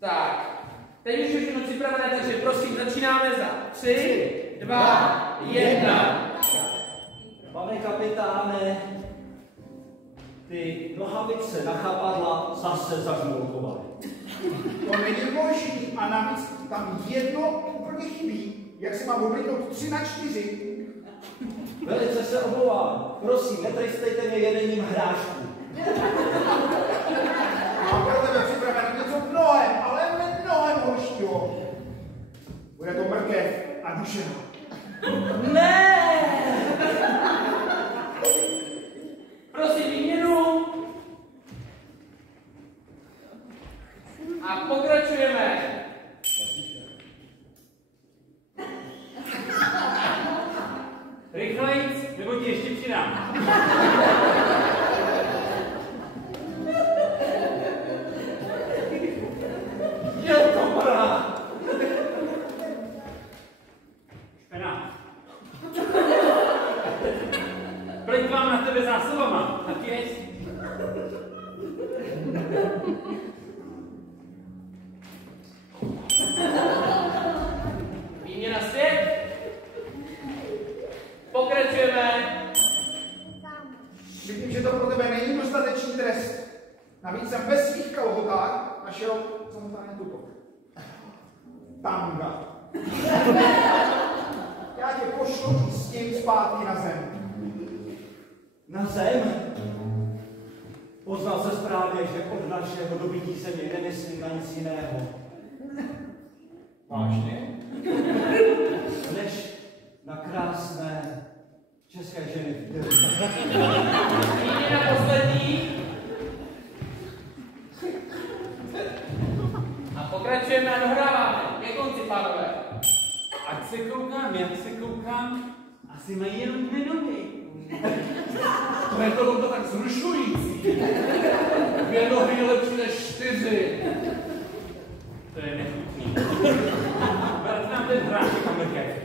Tak, teď už je všechno připravené, takže prosím, začínáme za 3, 2, 1. Pane kapitáne, ty nohavice na chapadla zase zažmolkovaly. To není možný a navíc tam jedno úplně chybí. Jak se mám oblíknout 3 na 4? Velice se omlouvám. Prosím, netrestejte mě jedením hrášku. Mám pro tebe připravené něco mnohem, ale mnohem horšího. Bude to mrkev a dušena. Ne! Prosím, výměnu. A pokračujeme. Rychlejc, nebo ti ještě přidám. Je to brá! Špenát. Plitvám na tebe zásobama. A ti nejsi. Výměna svět. Pokračujeme. Vidím, že to pro tebe není dostatečný trest. Navíc jsem ve svých kalhotách našel samozřejmě tuto. Tanga. Já tě pošlu s tím zpátky na zem. Na zem? Poznal se správně, že od našeho dobytí země nemyslím na nic jiného. Vážně? Než na krásné české ženy v děli. Výměna poslední. A pokračujeme a dohráváme. Ke konci, pánové. Ať se koukám, jak se koukám, asi mají jenom 2 nohy. To je to tak zrušující. 2 nohy je lepší než 4. To je nechutný. Vrať nám ten hráček a mrkev.